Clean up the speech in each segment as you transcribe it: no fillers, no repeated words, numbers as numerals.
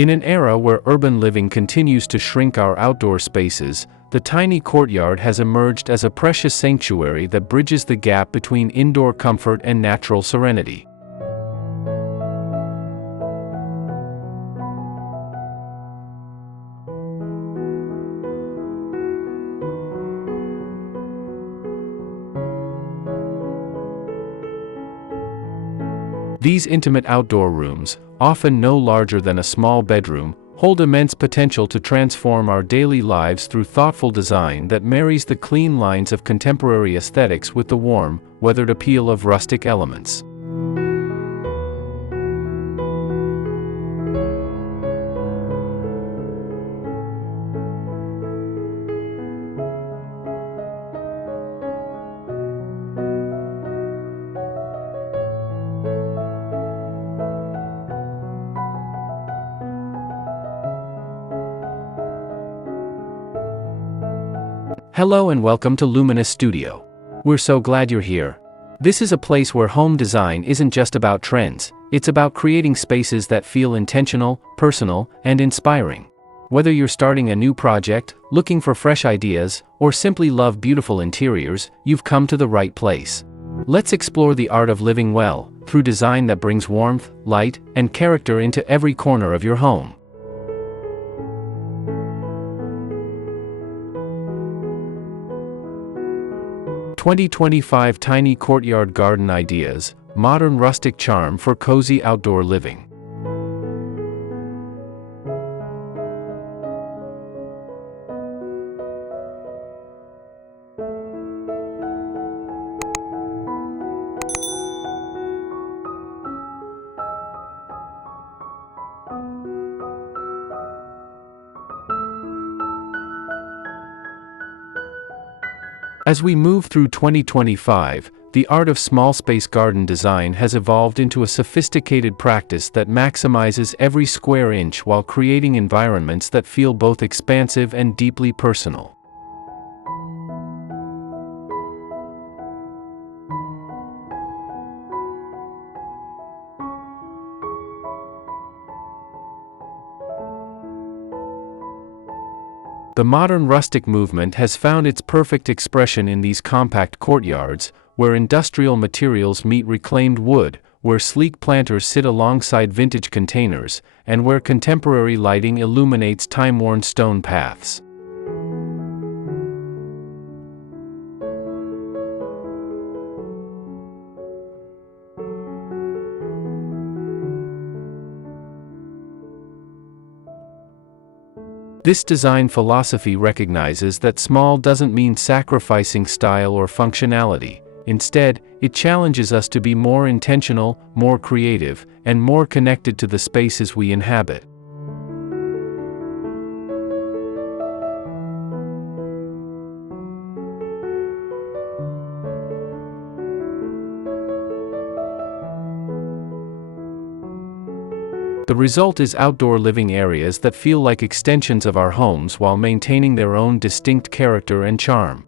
In an era where urban living continues to shrink our outdoor spaces, the tiny courtyard has emerged as a precious sanctuary that bridges the gap between indoor comfort and natural serenity. These intimate outdoor rooms, often no larger than a small bedroom, hold immense potential to transform our daily lives through thoughtful design that marries the clean lines of contemporary aesthetics with the warm, weathered appeal of rustic elements. Hello and welcome to Luminous Studio. We're so glad you're here. This is a place where home design isn't just about trends, it's about creating spaces that feel intentional, personal, and inspiring. Whether you're starting a new project, looking for fresh ideas, or simply love beautiful interiors, you've come to the right place. Let's explore the art of living well, through design that brings warmth, light, and character into every corner of your home. "2025 Tiny Courtyard Garden Ideas, Modern Rustic Charm for Cozy Outdoor Living." As we move through 2025, the art of small space garden design has evolved into a sophisticated practice that maximizes every square inch while creating environments that feel both expansive and deeply personal. The modern rustic movement has found its perfect expression in these compact courtyards, where industrial materials meet reclaimed wood, where sleek planters sit alongside vintage containers, and where contemporary lighting illuminates time-worn stone paths. This design philosophy recognizes that small doesn't mean sacrificing style or functionality. Instead, it challenges us to be more intentional, more creative, and more connected to the spaces we inhabit. The result is outdoor living areas that feel like extensions of our homes while maintaining their own distinct character and charm.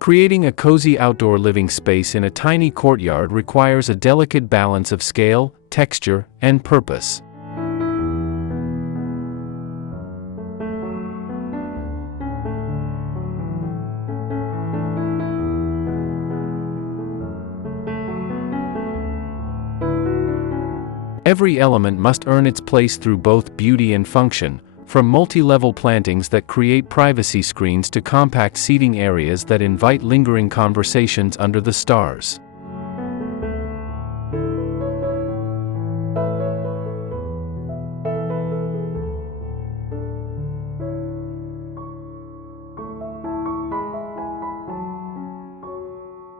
Creating a cozy outdoor living space in a tiny courtyard requires a delicate balance of scale, texture, and purpose. Every element must earn its place through both beauty and function, from multi-level plantings that create privacy screens to compact seating areas that invite lingering conversations under the stars.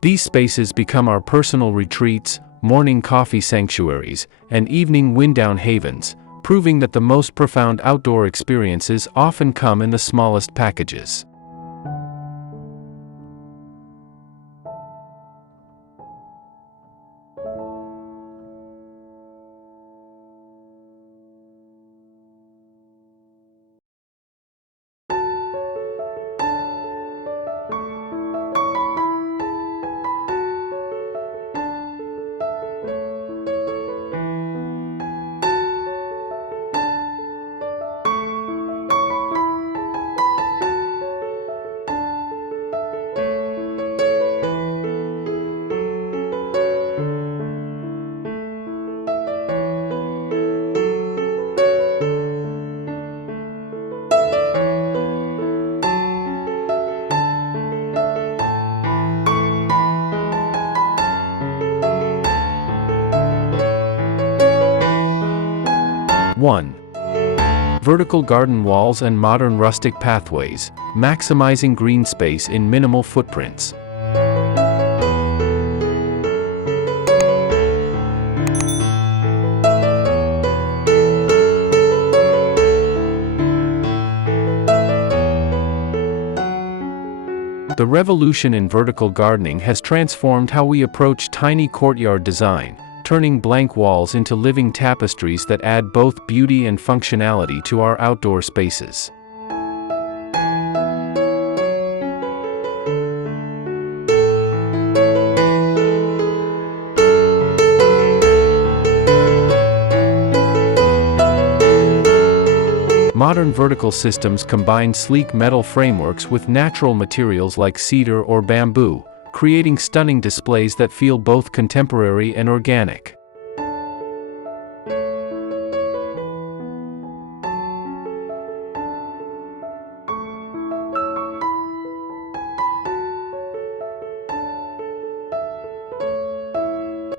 These spaces become our personal retreats, morning coffee sanctuaries, and evening wind-down havens, proving that the most profound outdoor experiences often come in the smallest packages. 1. Vertical garden walls and modern rustic pathways, maximizing green space in minimal footprints. The revolution in vertical gardening has transformed how we approach tiny courtyard design, turning blank walls into living tapestries that add both beauty and functionality to our outdoor spaces. Modern vertical systems combine sleek metal frameworks with natural materials like cedar or bamboo, creating stunning displays that feel both contemporary and organic.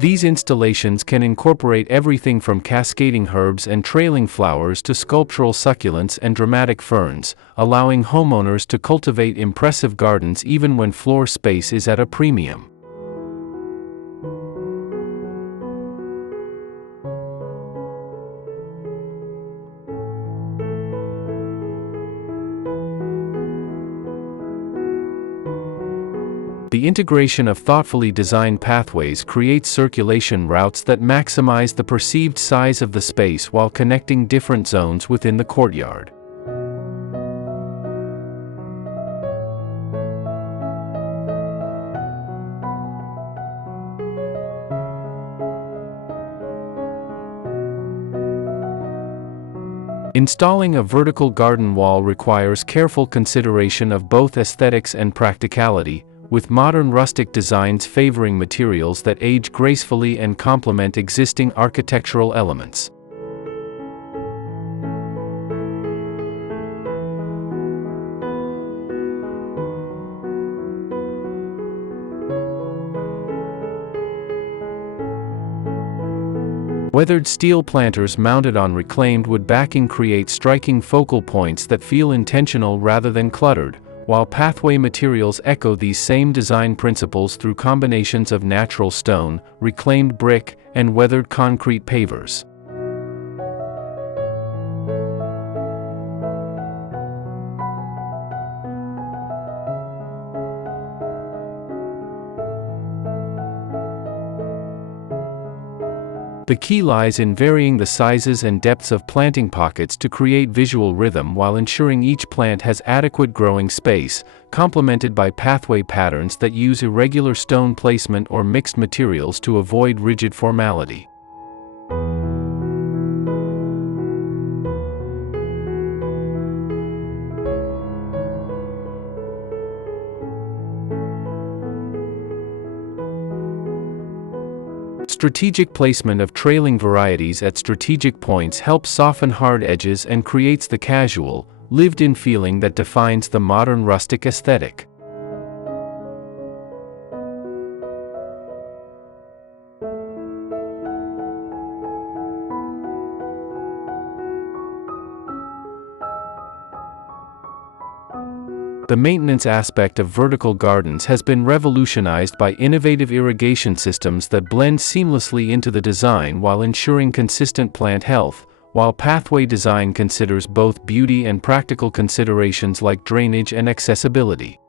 These installations can incorporate everything from cascading herbs and trailing flowers to sculptural succulents and dramatic ferns, allowing homeowners to cultivate impressive gardens even when floor space is at a premium. The integration of thoughtfully designed pathways creates circulation routes that maximize the perceived size of the space while connecting different zones within the courtyard. Installing a vertical garden wall requires careful consideration of both aesthetics and practicality, with modern rustic designs favoring materials that age gracefully and complement existing architectural elements. Weathered steel planters mounted on reclaimed wood backing create striking focal points that feel intentional rather than cluttered, while pathway materials echo these same design principles through combinations of natural stone, reclaimed brick, and weathered concrete pavers. The key lies in varying the sizes and depths of planting pockets to create visual rhythm while ensuring each plant has adequate growing space, complemented by pathway patterns that use irregular stone placement or mixed materials to avoid rigid formality. Strategic placement of trailing varieties at strategic points helps soften hard edges and creates the casual, lived-in feeling that defines the modern rustic aesthetic. The maintenance aspect of vertical gardens has been revolutionized by innovative irrigation systems that blend seamlessly into the design while ensuring consistent plant health, while pathway design considers both beauty and practical considerations like drainage and accessibility.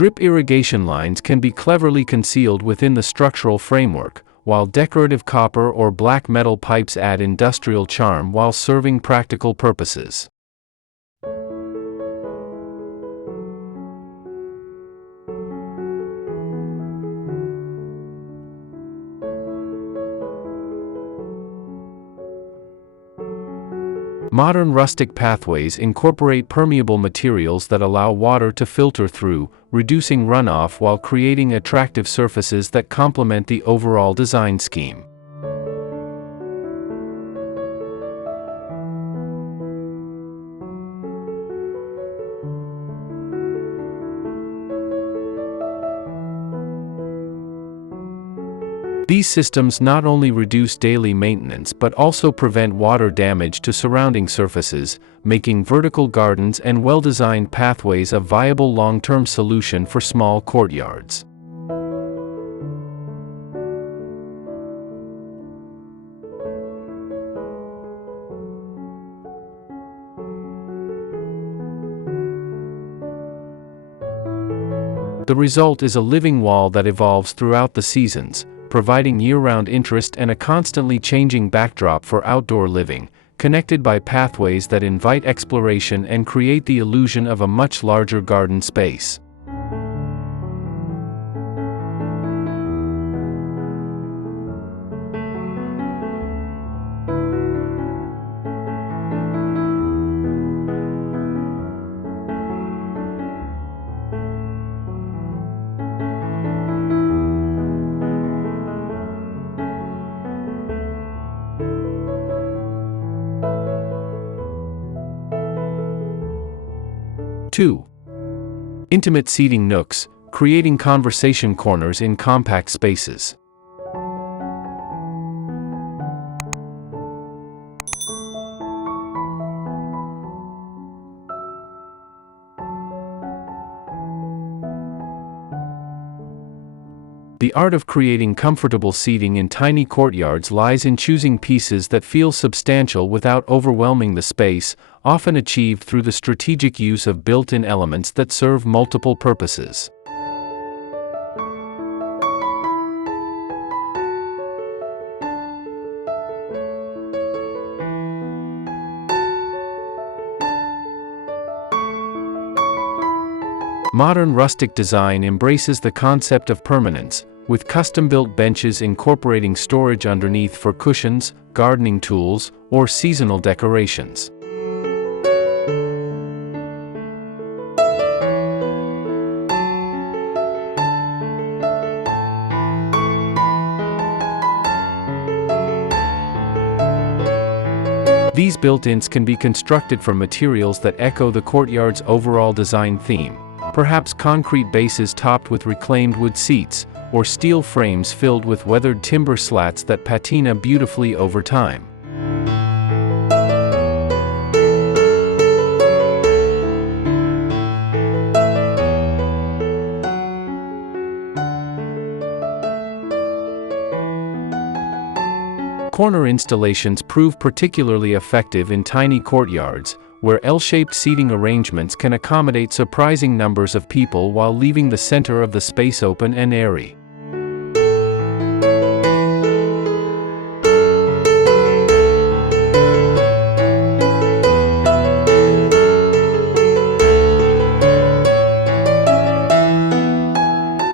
Drip irrigation lines can be cleverly concealed within the structural framework, while decorative copper or black metal pipes add industrial charm while serving practical purposes. Modern rustic pathways incorporate permeable materials that allow water to filter through, reducing runoff while creating attractive surfaces that complement the overall design scheme. These systems not only reduce daily maintenance but also prevent water damage to surrounding surfaces, making vertical gardens and well-designed pathways a viable long-term solution for small courtyards. The result is a living wall that evolves throughout the seasons, providing year-round interest and a constantly changing backdrop for outdoor living, connected by pathways that invite exploration and create the illusion of a much larger garden space. Two. Intimate seating nooks, creating conversation corners in compact spaces. The art of creating comfortable seating in tiny courtyards lies in choosing pieces that feel substantial without overwhelming the space, often achieved through the strategic use of built-in elements that serve multiple purposes. Modern rustic design embraces the concept of permanence, with custom-built benches incorporating storage underneath for cushions, gardening tools, or seasonal decorations. These built-ins can be constructed from materials that echo the courtyard's overall design theme, perhaps concrete bases topped with reclaimed wood seats, or steel frames filled with weathered timber slats that patina beautifully over time. Corner installations prove particularly effective in tiny courtyards, where L-shaped seating arrangements can accommodate surprising numbers of people while leaving the center of the space open and airy.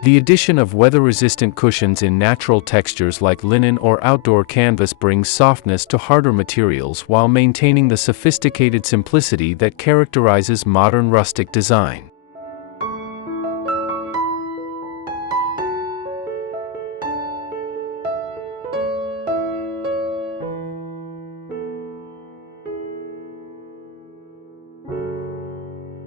The addition of weather-resistant cushions in natural textures like linen or outdoor canvas brings softness to harder materials while maintaining the sophisticated simplicity that characterizes modern rustic design.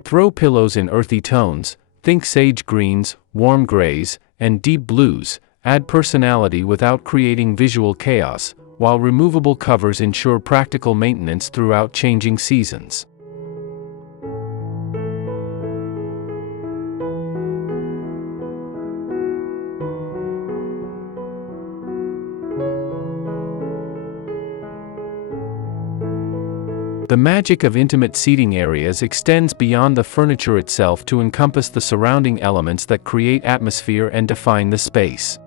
Throw pillows in earthy tones, think sage greens, warm grays, and deep blues, add personality without creating visual chaos, while removable covers ensure practical maintenance throughout changing seasons. The magic of intimate seating areas extends beyond the furniture itself to encompass the surrounding elements that create atmosphere and define the space.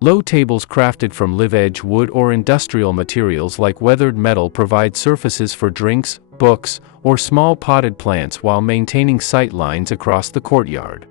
Low tables crafted from live-edge wood or industrial materials like weathered metal provide surfaces for drinks, books, or small potted plants while maintaining sight lines across the courtyard.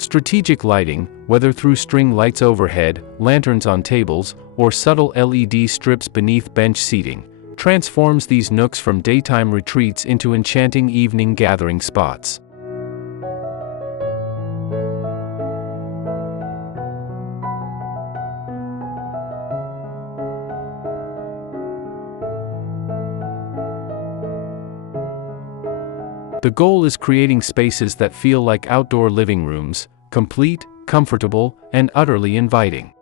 Strategic lighting, whether through string lights overhead, lanterns on tables, or subtle LED strips beneath bench seating, transforms these nooks from daytime retreats into enchanting evening gathering spots. The goal is creating spaces that feel like outdoor living rooms, complete, comfortable, and utterly inviting.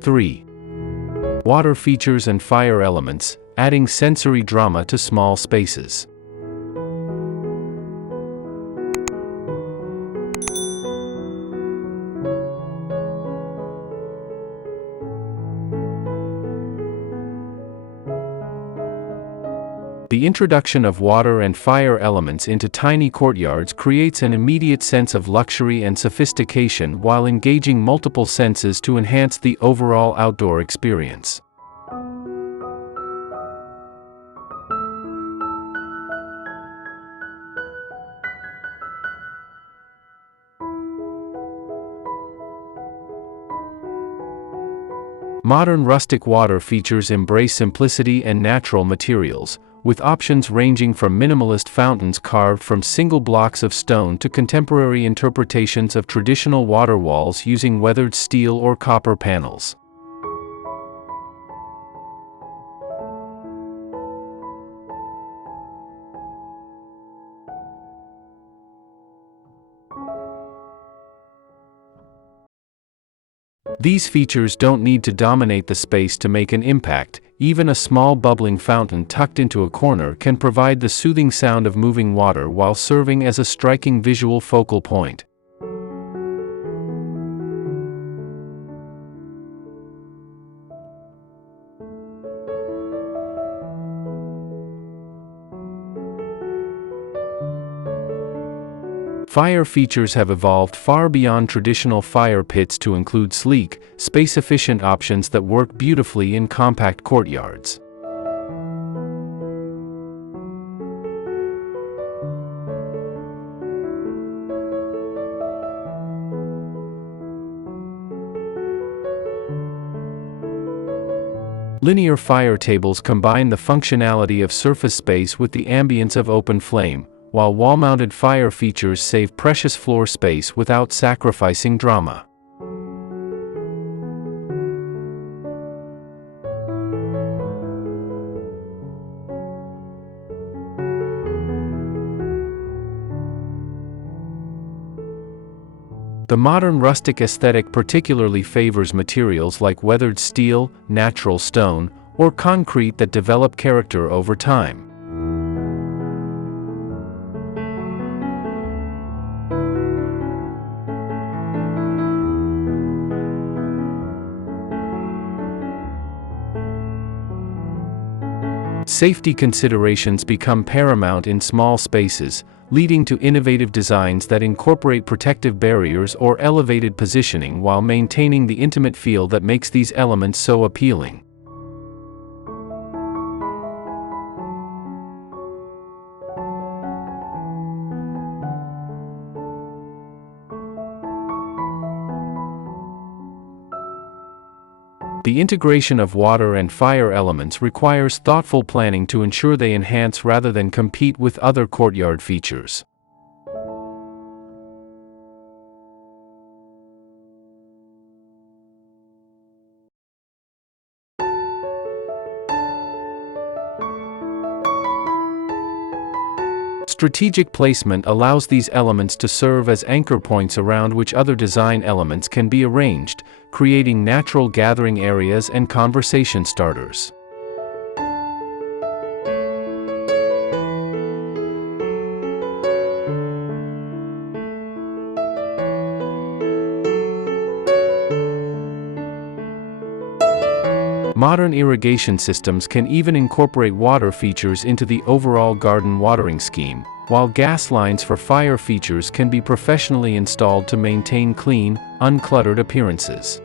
Three. Water features and fire elements, adding sensory drama to small spaces. The introduction of water and fire elements into tiny courtyards creates an immediate sense of luxury and sophistication while engaging multiple senses to enhance the overall outdoor experience. Modern rustic water features embrace simplicity and natural materials, with options ranging from minimalist fountains carved from single blocks of stone to contemporary interpretations of traditional water walls using weathered steel or copper panels. These features don't need to dominate the space to make an impact. Even a small bubbling fountain tucked into a corner can provide the soothing sound of moving water while serving as a striking visual focal point. Fire features have evolved far beyond traditional fire pits to include sleek, space-efficient options that work beautifully in compact courtyards. Linear fire tables combine the functionality of surface space with the ambience of open flame, while wall-mounted fire features save precious floor space without sacrificing drama. The modern rustic aesthetic particularly favors materials like weathered steel, natural stone, or concrete that develop character over time. Safety considerations become paramount in small spaces, leading to innovative designs that incorporate protective barriers or elevated positioning while maintaining the intimate feel that makes these elements so appealing. The integration of water and fire elements requires thoughtful planning to ensure they enhance rather than compete with other courtyard features. Strategic placement allows these elements to serve as anchor points around which other design elements can be arranged, creating natural gathering areas and conversation starters. Modern irrigation systems can even incorporate water features into the overall garden watering scheme, while gas lines for fire features can be professionally installed to maintain clean, uncluttered appearances.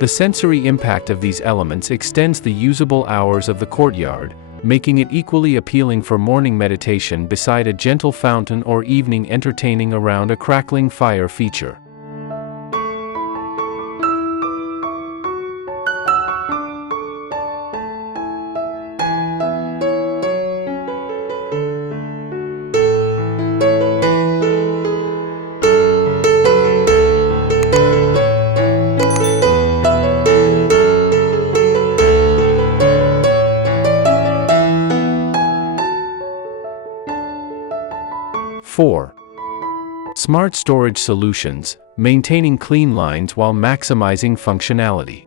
The sensory impact of these elements extends the usable hours of the courtyard, making it equally appealing for morning meditation beside a gentle fountain or evening entertaining around a crackling fire feature. Four. Smart storage solutions, maintaining clean lines while maximizing functionality.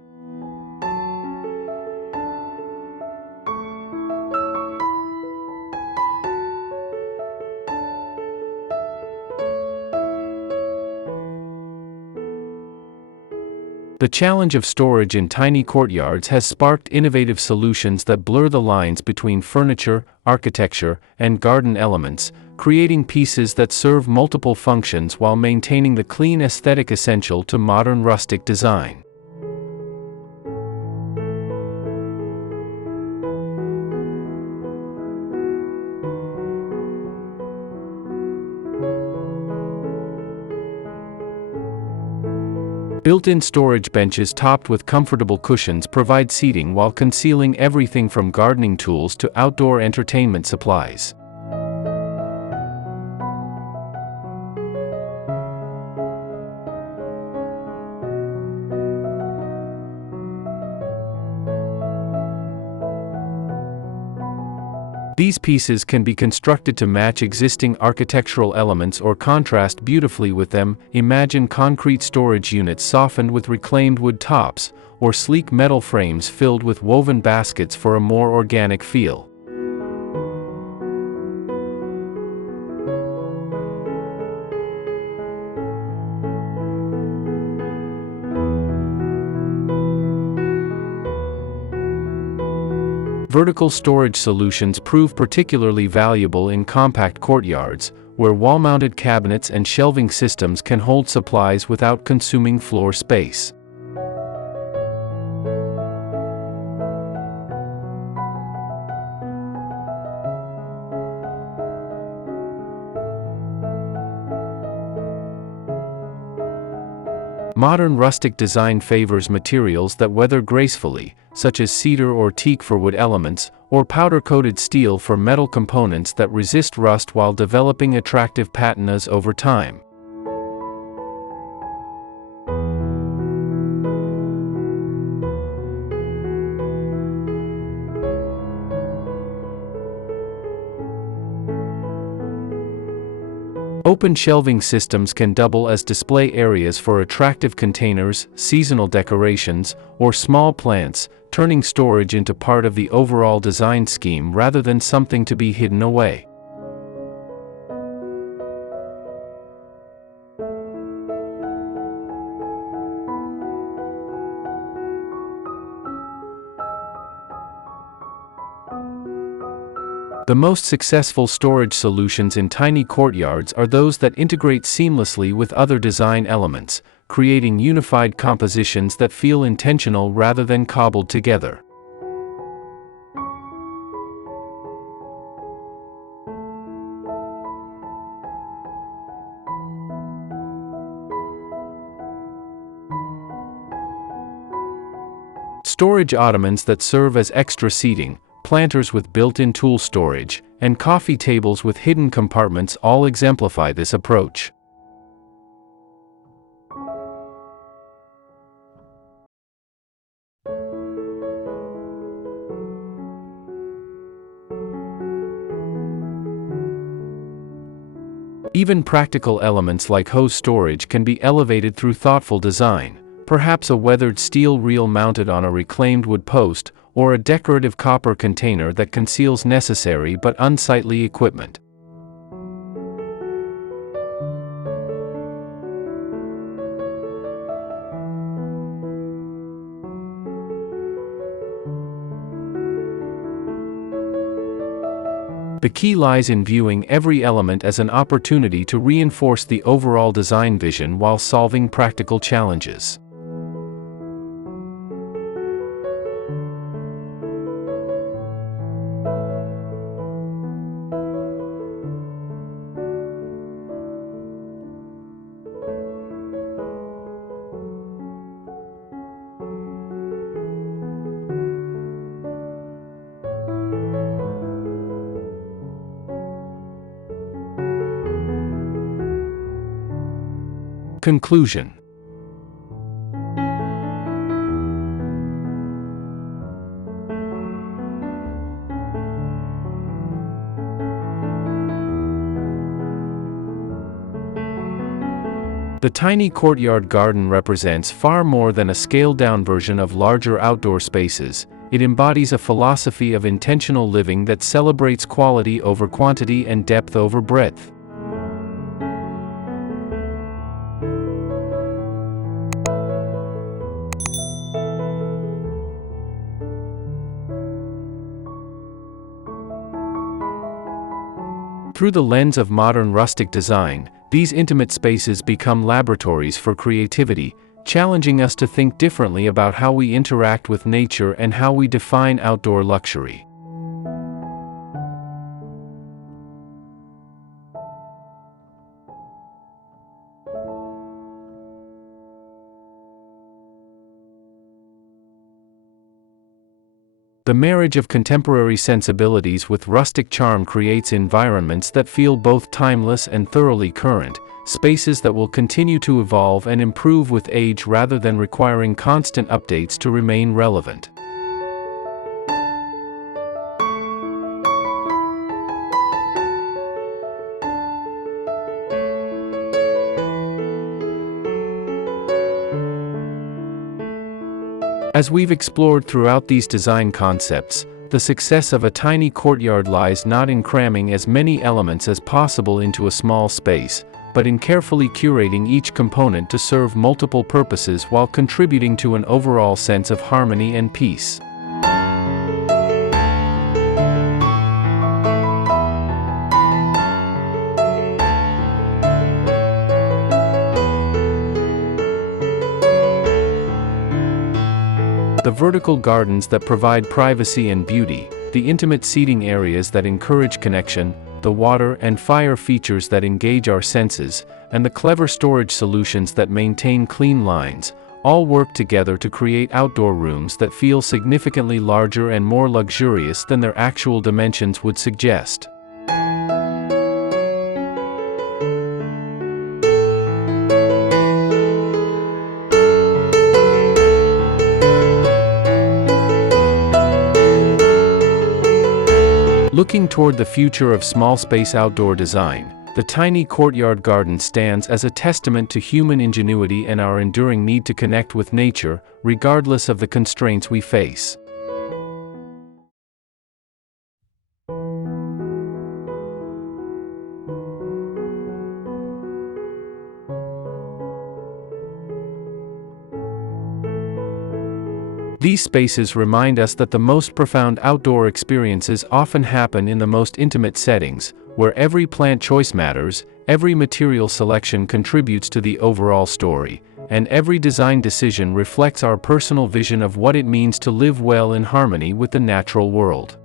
The challenge of storage in tiny courtyards has sparked innovative solutions that blur the lines between furniture, architecture, and garden elements, creating pieces that serve multiple functions while maintaining the clean aesthetic essential to modern rustic design. Built-in storage benches topped with comfortable cushions provide seating while concealing everything from gardening tools to outdoor entertainment supplies. These pieces can be constructed to match existing architectural elements or contrast beautifully with them. Imagine concrete storage units softened with reclaimed wood tops, or sleek metal frames filled with woven baskets for a more organic feel. Vertical storage solutions prove particularly valuable in compact courtyards, where wall-mounted cabinets and shelving systems can hold supplies without consuming floor space. Modern rustic design favors materials that weather gracefully, such as cedar or teak for wood elements, or powder-coated steel for metal components that resist rust while developing attractive patinas over time. Open shelving systems can double as display areas for attractive containers, seasonal decorations, or small plants, turning storage into part of the overall design scheme rather than something to be hidden away. The most successful storage solutions in tiny courtyards are those that integrate seamlessly with other design elements, creating unified compositions that feel intentional rather than cobbled together. Storage ottomans that serve as extra seating, planters with built-in tool storage, and coffee tables with hidden compartments all exemplify this approach. Even practical elements like hose storage can be elevated through thoughtful design, perhaps a weathered steel reel mounted on a reclaimed wood post, or a decorative copper container that conceals necessary but unsightly equipment. The key lies in viewing every element as an opportunity to reinforce the overall design vision while solving practical challenges. Conclusion. The tiny courtyard garden represents far more than a scaled-down version of larger outdoor spaces. It embodies a philosophy of intentional living that celebrates quality over quantity and depth over breadth. Through the lens of modern rustic design, these intimate spaces become laboratories for creativity, challenging us to think differently about how we interact with nature and how we define outdoor luxury. The marriage of contemporary sensibilities with rustic charm creates environments that feel both timeless and thoroughly current, spaces that will continue to evolve and improve with age rather than requiring constant updates to remain relevant. As we've explored throughout these design concepts, the success of a tiny courtyard lies not in cramming as many elements as possible into a small space, but in carefully curating each component to serve multiple purposes while contributing to an overall sense of harmony and peace. The vertical gardens that provide privacy and beauty, the intimate seating areas that encourage connection, the water and fire features that engage our senses, and the clever storage solutions that maintain clean lines, all work together to create outdoor rooms that feel significantly larger and more luxurious than their actual dimensions would suggest. Looking toward the future of small space outdoor design, the tiny courtyard garden stands as a testament to human ingenuity and our enduring need to connect with nature, regardless of the constraints we face. These spaces remind us that the most profound outdoor experiences often happen in the most intimate settings, where every plant choice matters, every material selection contributes to the overall story, and every design decision reflects our personal vision of what it means to live well in harmony with the natural world.